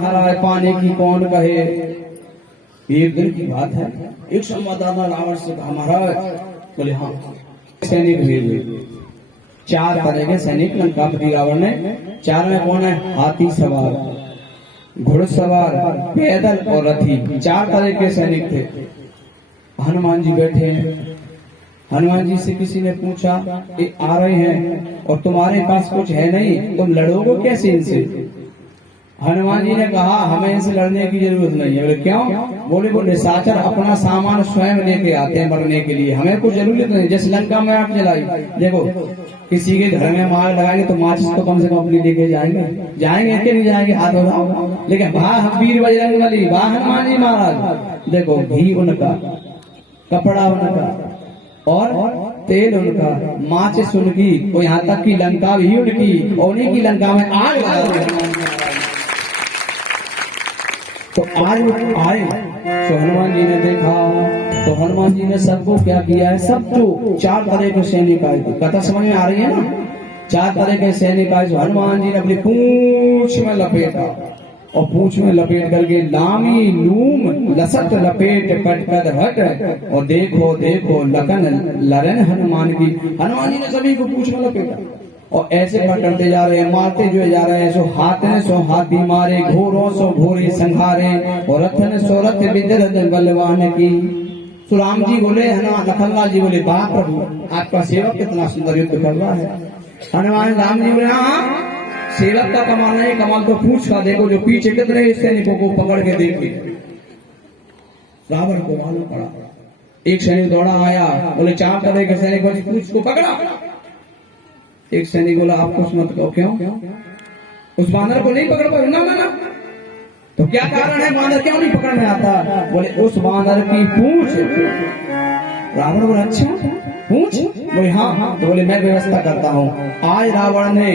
महाराज पाने की कौन कहे। एक दिन की बात है, एक संवाददाता रावण से कहा, महाराज, बोले हाँ, सैनिक भेजे। 4 तरह के सैनिक लंकापति रावण ने, 4 में कौन है, हाथी सवार, घुड़सवार, पैदल और रथी, 4 तरह के सैनिक थे। हनुमान जी बैठे हैं। हनुमान जी से किसी ने पूछा, ये आ रहे हैं और तुम्हारे पास कुछ है नहीं, तुम लड़ोगे कैसे इनसे। हनुमान जी ने कहा, हमें इनसे लड़ने की जरूरत नहीं है। बोले क्यों। बोले वो निशाचर अपना सामान स्वयं लेके आते हैं मरने के लिए, हमें कुछ जरूरत नहीं। जैसे लंका में आग जलाई, देखो किसी के घर में आग लगाएंगे तो माचिस तो कम से कम अपनी लेके जाएंगे कि नहीं जाएंगे, हाथ उठाओ। लेकिन वाह वीर बजरंग बली, वाह हनुमान जी महाराज, देखो घी उनका, कपड़ा उनका और तेल उनका, माचिस उनकी, और यहाँ तक की लंका भी उनकी, और उन्हीं की लंका में आग लगा। तो आज वो आए तो हनुमान जी ने देखा, तो हनुमान जी ने सबको क्या किया है, सब जो 4 तरह के सैनिक आए थे, कथा समझ में आ रही है ना, 4 तरह के सैनिक आए, जो हनुमान जी ने अपनी पूंछ में लपेटा, और पूंछ में लपेट करके लामी लूम लसत लपेट कट कर हट, और देखो देखो लखन लरन हनुमान की। हनुमान जी ने सभी को पूंछ में लपेटा और ऐसे करते जा रहे हैं, मारते जो जा रहे हैं। सो हाथन सो हाथी मारे, घोरों सो घोरे संघारे, और रथन सो रथ विदर बलवान की। सो राम जी बोले, लखनलाल जी बोले, वाह प्रभु, आपका सेवक कितना सुंदर युद्ध कर रहा है। हनुमान राम जी बोले, हाँ सेवक का कमाल नहीं, कमाल तो पूछ का, देखो जो पीछे कितने सैनिकों को पकड़ के देखे। रावण को मालूम पड़ा, एक सैनिक दौड़ा आया, बोले 4 तरह के सैनिकों ने पूछ को पकड़ा। एक सैनिक बोला, आप कुछ मत कहो। क्यों। उस बानर को नहीं पकड़ पाए। ना ना ना, तो क्या कारण है, बानर क्यों नहीं पकड़ में आता। बोले उस बानर की पूंछ। रावण बोला, अच्छा पूंछ। बोले हाँ। तो बोले मैं व्यवस्था करता हूँ। आज रावण ने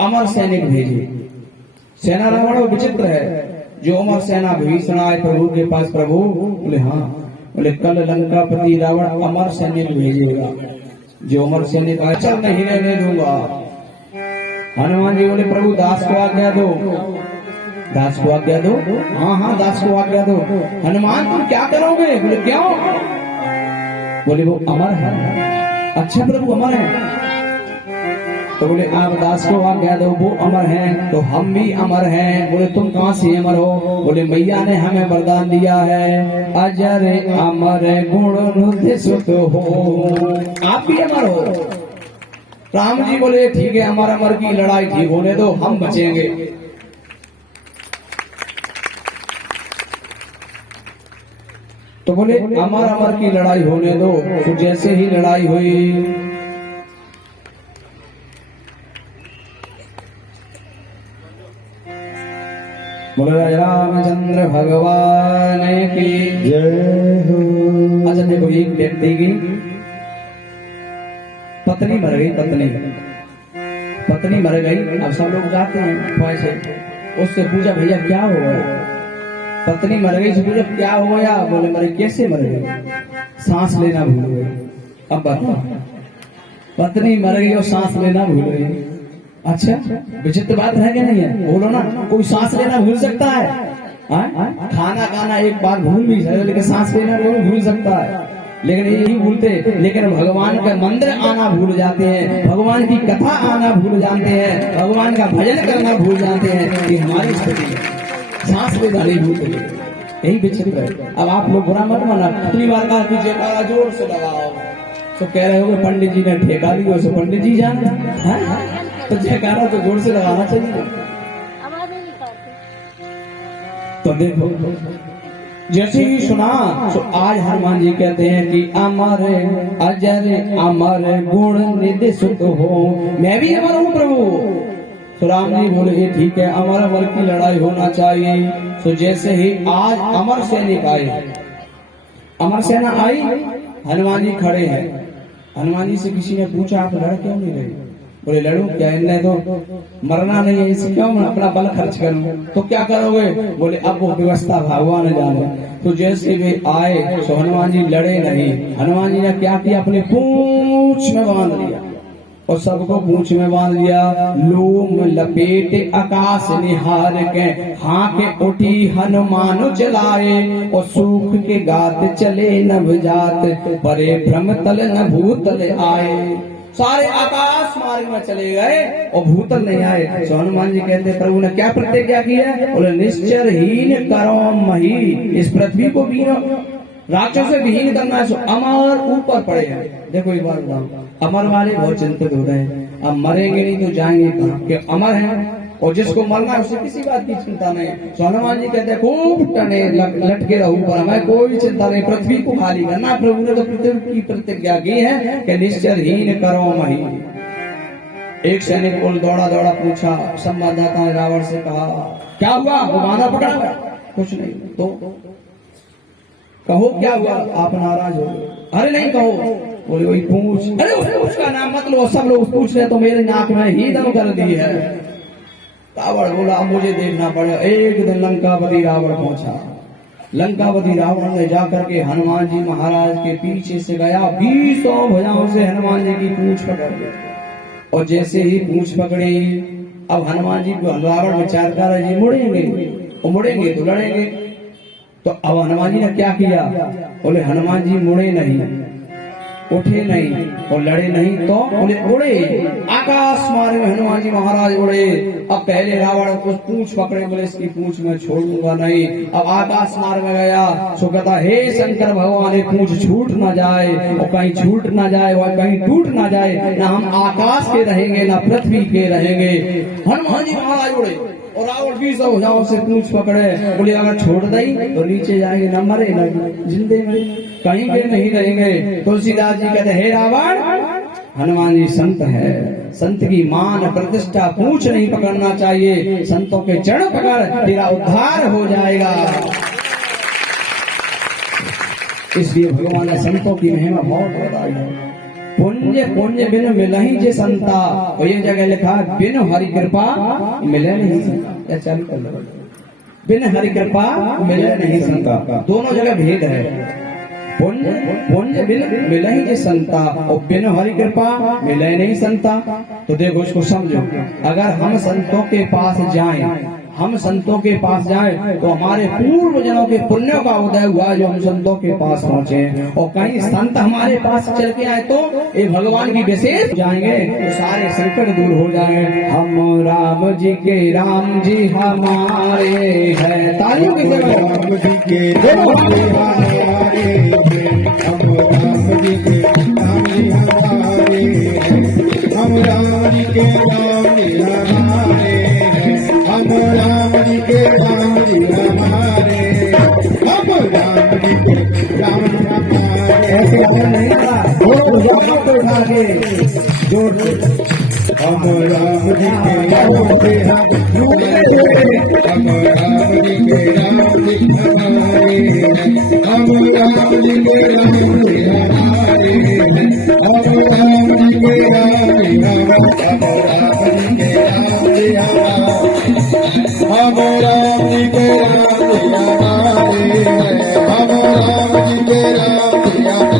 अमर सैनिक भेजे। सेना रावण विचित्र है, जो अमर सेना भीषण आए प्रभु के पास। प्रभु बोले हाँ। बोले कल लंकापति रावण अमर सैनिक भेजेगा, जो अमर सैनिक आए चल नहीं रहने दूंगा। हनुमान जी बोले, प्रभु दास को आज्ञा दो। दास को आज्ञा दो। हाँ हाँ दास को आज्ञा दो। हनुमान तुम क्या करोगे। बोले क्यों। बोले वो अमर है। अच्छा प्रभु अमर है। तो बोले आप दास को आज्ञा दो, वो अमर हैं तो हम भी अमर हैं। बोले तुम कहाँ से अमर हो। बोले मैया ने हमें वरदान दिया है, अजर अमर गुण सुत हो। आप भी अमर हो। राम जी बोले ठीक है, अमर अमर की लड़ाई ठीक होने दो, हम बचेंगे। तो बोले अमर अमर की लड़ाई होने दो। तो जैसे ही लड़ाई हुई, बोले रामचंद्र भगवान की जय हो। अच्छा देखो, एक व्यक्ति की पत्नी मर गई। पत्नी मर गई। अब सब लोग जाते हैं वैसे, उससे पूछा भैया क्या हुआ। पत्नी मर गई, से पूछा क्या हुआ। बोले मरे कैसे मर गई, सांस लेना भूल गई। अब बताओ, पत्नी मर गई और सांस लेना भूल गई। अच्छा विचित्र बात है कि नहीं है। बोलो ना, कोई सांस लेना भूल सकता है। खाना खाना एक बार भूल भी सकते, लेकिन सांस लेना कोई भूल सकता है, लेकिन यही भूलते। लेकिन भगवान का मंदिर आना भूल जाते हैं, भगवान की कथा आना भूल जाते हैं, भगवान का भजन करना भूल जाते हैं। ये हमारी स्थिति है, सांस लेना नहीं भूलते। यही विचित्र है। अब आप लोग बुरा मत माना, कितनी बार कहा कि जयकारा जोर से लगाओ। तो कह रहे हो पंडित जी ने ठेका लिया, उसे पंडित जी जाने। तो जयकारा तो जोर से लगाना चाहिए। तो देखो जैसे ही सुना, तो आज हनुमान जी कहते हैं कि अमर अजर अमर गुण निधि सुत हो। मैं भी अमर हूँ प्रभु। तो राम जी बोले ये ठीक है, अमर अमर की लड़ाई होना चाहिए। तो जैसे ही आज अमर सैनिक आए, अमर सेना आई, हनुमान जी खड़े हैं। हनुमान जी से किसी ने पूछा आप लड़ क्यों नहीं रहे। बोले लड़ू क्या, इनने तो मरना नहीं है, इसे क्यों मैं अपना बल खर्च करूं। तो क्या करोगे। बोले अब वो व्यवस्था भगवान जाने। तो जैसे वे आए तो हनुमान जी लड़े नहीं। हनुमान जी ने क्या किया, अपनी पूंछ में बांध लिया और सबको पूंछ में बांध लिया। लोम लपेट आकाश निहार के, हाँके उठी हनुमान चलाए, और सूख के गात चले नवजात, परे भ्रम तल न भूतल आए। सारे आकाश मार्ग में चले गए और भूतल नहीं आए। तो हनुमान जी कहते प्रभु ने क्या प्रतिज्ञा की है? बोले निश्चर हीन करो मही, इस पृथ्वी को राक्षसों से विहीन करना है। सो अमर ऊपर पड़े हैं। देखो एक बार बताओ, अमर वाले बहुत चिंतित हो रहे हैं, अब मरेंगे नहीं तो जाएंगे कहाँ, कि अमर हैं और जिसको मरना है उसे किसी बात की चिंता नहीं। तो हनुमान जी कहते हैं खूब टने लटके रहूं पर हमें कोई चिंता नहीं, पृथ्वी को खाली करना। प्रभु ने तो पृथ्वी की प्रतिज्ञा की है कि निश्चरहीन करो मही। एक सैनिक को दौड़ा दौड़ा पूछा, संवाददाता ने रावण से कहा क्या हुआ? वो बांधा पकड़ा? कुछ नहीं। तो कहो क्या हुआ? आप नाराज हो? अरे नहीं कहो। बोले वही पूछ। अरे उस पूछ का नाम मत लो, सब लोग पूछ रहे तो मेरे नाक में ही दम कर दी है। रावण बोला मुझे देखना पड़ेगा। एक दिन लंकापति रावण पहुंचा। लंकापति रावण ने जाकर के हनुमान जी महाराज के पीछे से गया, 20 भुजाओं से हनुमान जी की पूंछ पकड़ ली। और जैसे ही पूंछ पकड़ी, अब हनुमान जी को रावण विचार कर रहे मुड़ेंगे तो लड़ेंगे। तो अब हनुमान जी ने क्या किया? बोले हनुमान जी मुड़े नहीं, उठे नहीं और लड़े नहीं, तो बोले उड़े। आकाश मार्ग में हनुमान जी महाराज उड़े। अब पहले रावण को पूंछ पकड़े, बोले इसकी पूंछ में छोड़ूंगा नहीं। अब आकाश मार्ग में गया, सो कहता हे शंकर भगवान, ये पूंछ छूट ना जाए और कहीं छूट ना जाए और कहीं टूट ना जाए, ना हम आकाश के रहेंगे ना पृथ्वी के रहेंगे। हनुमान जी महाराज उड़े और रावण 20 भुजाओं से पूंछ पकड़े। बोले अगर छोड़ दई तो नीचे जाएंगे, न मरे न जिंदे में कहीं के नहीं रहेंगे। तुलसीदास जी कहते हे रावण, हनुमान जी संत है, संत की मान प्रतिष्ठा पूंछ नहीं पकड़ना चाहिए, संतों के चरण पकड़, तेरा उद्धार हो जाएगा। इसलिए भगवान ने संतों की महिमा बहुत बताई है। पुण्य पुण्य बिन मिलहि जे संता, और ये जगह लिखा है बिन हरि कृपा मिले नहीं संता। चालू कर लो, बिन हरि कृपा मिले नहीं संता, दोनों जगह भेद है। पुण्य पुण्य बिन मिलहि जे संता और बिन हरि कृपा मिले नहीं संता। तो देखो इसको समझो, अगर हम संतों के पास जाएं, हम संतों के पास जाएं तो हमारे पूर्व जनों के पुण्यों का उदय हुआ जो हम संतों के पास पहुंचे। और कहीं संत हमारे पास चल के आए तो ये भगवान की विशेष जाएंगे तो सारे संकट दूर हो जाएंगे। हम राम जी के राम जी हमारे हैं। तालियों की जगह राम जी के राम जी हमारे, हम राम जी के राम जी हमारे, हम राम जी के राम जी हमारे, हम राम जी के राम जी हमारे, हम राम जी के राम जी हमारे। ऐसे नहीं था, हम राम जी के राम जी हमारे, हम राम जी के राम जी हमारे, हम राम जी के राम जी हमारे, हम राम जी के राम जी हमारे, हम राम जी के राम जी हमारे, हम राम जी के राम जी हमारे, हम राम जी के राम जी हमारे, हम राम जी के राम जी हमारे, हम राम जी के राम जी हमारे, हम राम जी के राम जी हमारे, हम राम जी हमारे, राम जी के राम जी हमारे, हम राम जी के राम जी हमारे, हम राम जी के राम जी हमारे,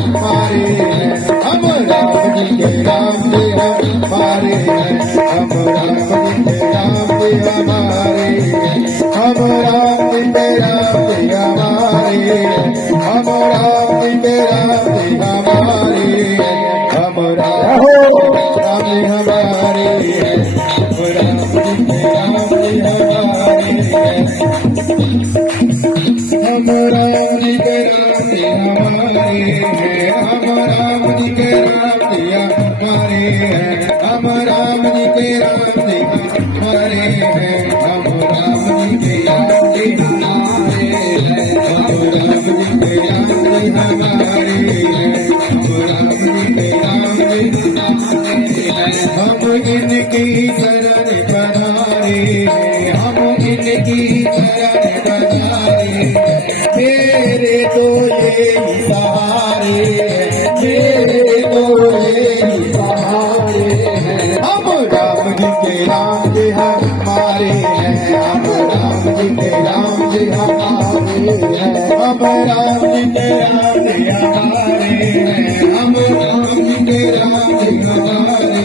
हम राम जी के राम जी हमारे, हम राम जी के राम जी हमारे, हम राम जी के राम जी हमारे, हम राम जी के राम जी हमारे, हम इनकी शरण पधारे, हम इनकी शरण पधारे, मेरे तो ये सहारे, मेरे तो ये सहारे हैं। हम राम जी के राम जी हमारे हैं, हम राम जी के राम जी हमारे हैं, हम राम जी के राम जी हमारे हैं, हम राम जी के राम जी हमारे,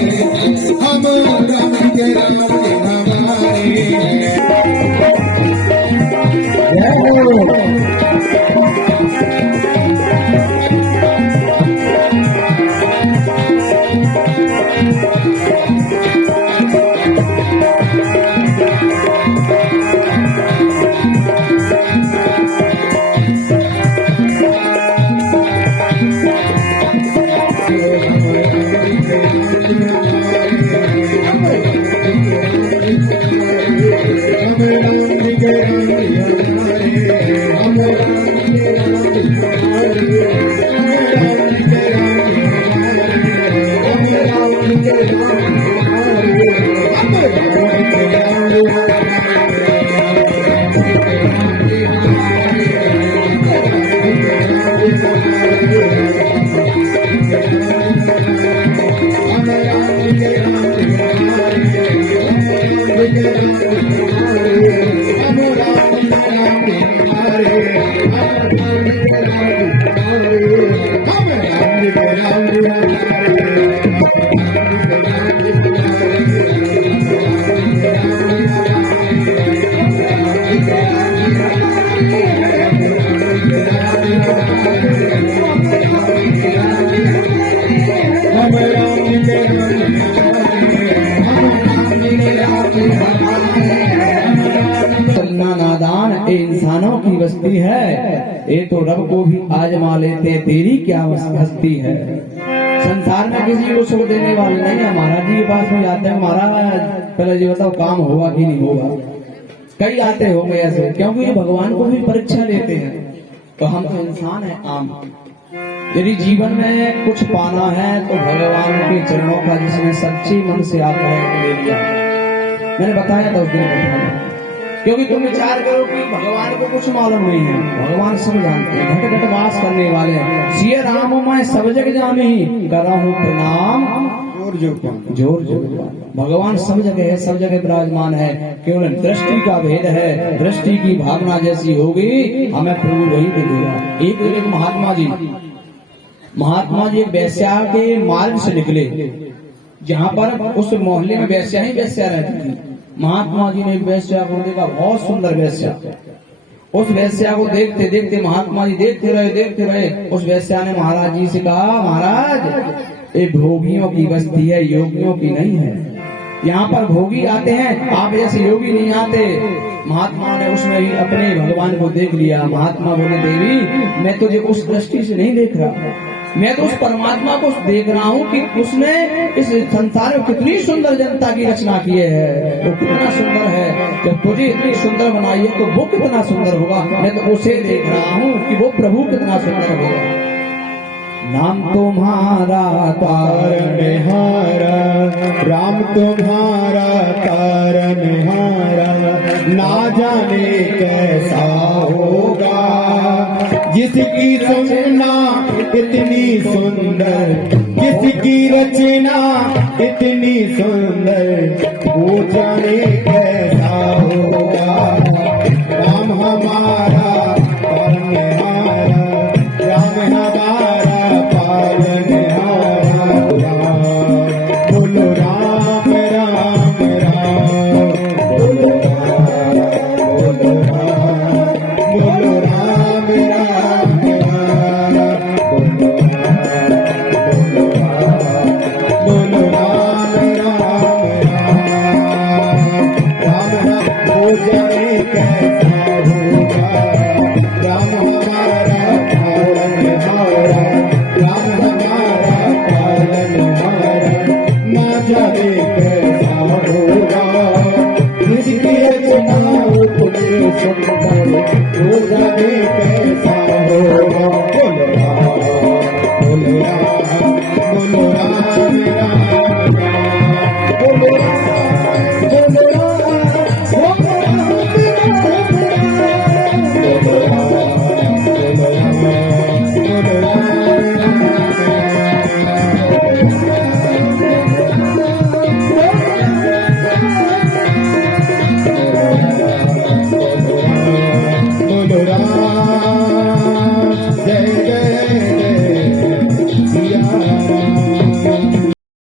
नादान ये इंसानों की बस्ती है, ये तो रब को भी आजमा लेते, तेरी क्या हस्ती है। संसार में किसी को सुख देने वाले नहीं है। महाराज जी के पास में जाते हैं, महाराज पहले जी बताओ काम होगा कि नहीं होगा। कई आते होंगे ऐसे, क्योंकि ये भगवान को भी परीक्षा लेते हैं। तो हम तो इंसान है आम। यदि जीवन में कुछ पाना है तो भगवान के चरणों का जिसने सच्ची मन से आग्रह ले लिया। मैंने बताया था उस दिन बताया, क्योंकि तुम विचार करो कि भगवान को कुछ मालूम नहीं है, भगवान सब जानते हैं, घट घट वास करने वाले हैं। सिया राम मैं सब जग जानी, करहूं प्रणाम जोर जोर। भगवान सब जगह है, सब जगह विराजमान है, केवल दृष्टि का भेद है। दृष्टि की भावना जैसी होगी हमें प्रभु वही दिखेगा। एक महात्मा जी एक वैश्या के मार्ग से निकले, जहाँ पर उस मोहल्ले में वैश्या ही वैश्या रहती थी। महात्मा जी ने एक वैश्या को देखा, बहुत सुंदर वैश्या। उस वैश्या को देखते देखते महात्मा जी देखते रहे। उस वैश्या ने महाराज जी से कहा, महाराज ये भोगियों की बस्ती है, योगियों की नहीं है। यहाँ पर भोगी आते हैं, आप ऐसे योगी नहीं आते। महात्मा ने उसमें ही अपने भगवान को देख लिया। महात्मा बोले, देवी मैं तुझे उस दृष्टि से नहीं देख रहा, मैं तो उस परमात्मा को देख रहा हूँ कि उसने इस संसार में कितनी सुंदर जनता की रचना की है, वो कितना सुंदर है। जब तुझे इतनी सुंदर बनाई है तो वो कितना सुंदर होगा। मैं तो उसे देख रहा हूँ कि वो प्रभु कितना सुंदर होगा। नाम तुम्हारा तारणहारा, राम तुम्हारा तारणहारा, ना जाने कैसा होगा। जिसकी रचना इतनी सुंदर, जिसकी रचना इतनी सुंदर, वो जाने कैसा होगा। राम हमारा पालनहारा, राम हमारा पालनहारा। बोलो राम राम राम, बोलो राम, बोलो राम, बोलो राम राम राम, बोलो राम राम राम। हो जाने कैसा होगा। राम हमारा पालनहारा, राम हमारा पालनहारा, ना जाने कैसा होगा। जिसकी रचना उतनी सुंदर, वो जाने